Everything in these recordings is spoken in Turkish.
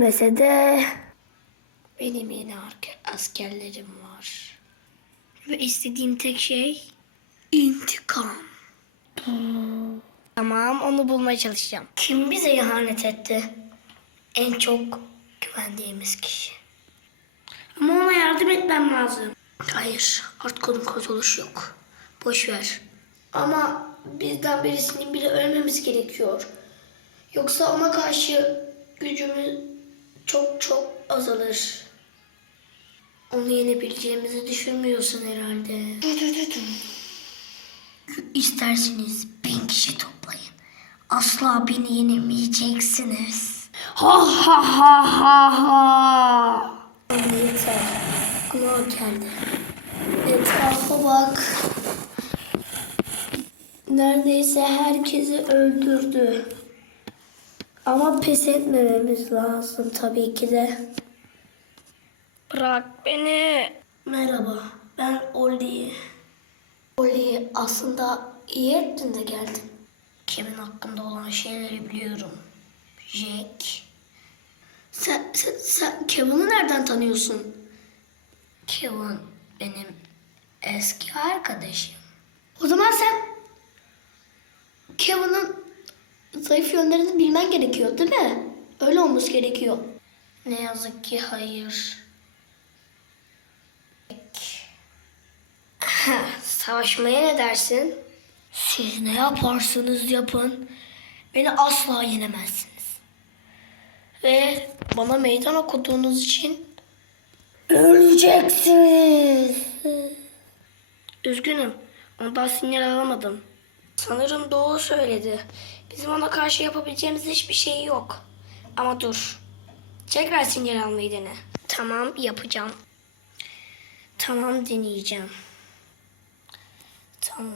de benim yeni askerlerim var. Ve istediğim tek şey intikam. Tamam onu bulmaya çalışacağım. Kim bize ihanet etti? En çok güvendiğimiz kişi. Ama ona yardım etmem lazım. Hayır artık onun kurtuluş yok. Boş ver. Ama bizden birisinin bile ölmemiz gerekiyor. Yoksa ona karşı gücümüz çok çok azalır. Onu yenebileceğimizi düşünmüyorsun herhalde. İsterseniz bin kişi toplayın. Asla beni yenemeyeceksiniz. Ha ha ha ha ha. Yeter. Ama geldi. Etrafa bak. Neredeyse herkesi öldürdü. Ama pes etmememiz lazım tabii ki de. Bırak beni. Merhaba, ben Oli. Oli aslında iyi ettin de geldin. Kimin hakkında olan şeyleri biliyorum. Jack. Sen, sen, sen Kevin'i nereden tanıyorsun? Kevin benim eski arkadaşım. O zaman sen Kevin'in zayıf yönlerini bilmen gerekiyor değil mi? Öyle olması gerekiyor. Ne yazık ki hayır. Savaşmaya ne dersin? Siz ne yaparsınız yapın. Beni asla yenemezsiniz. Ve bana meydan okuduğunuz için öleceksiniz. Üzgünüm. Ondan sinyal alamadım. Sanırım Doğu söyledi. Bizim ona karşı yapabileceğimiz hiçbir şey yok. Ama dur. Tekrar sinyal almayı dene. Tamam yapacağım. Tamam deneyeceğim. Tamam.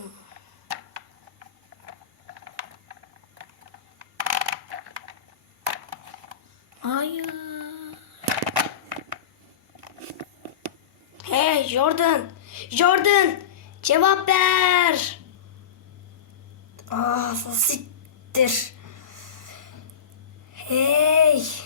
Hayır. Hey Jordan. Jordan. Cevap ver. Ah siktir. Hey.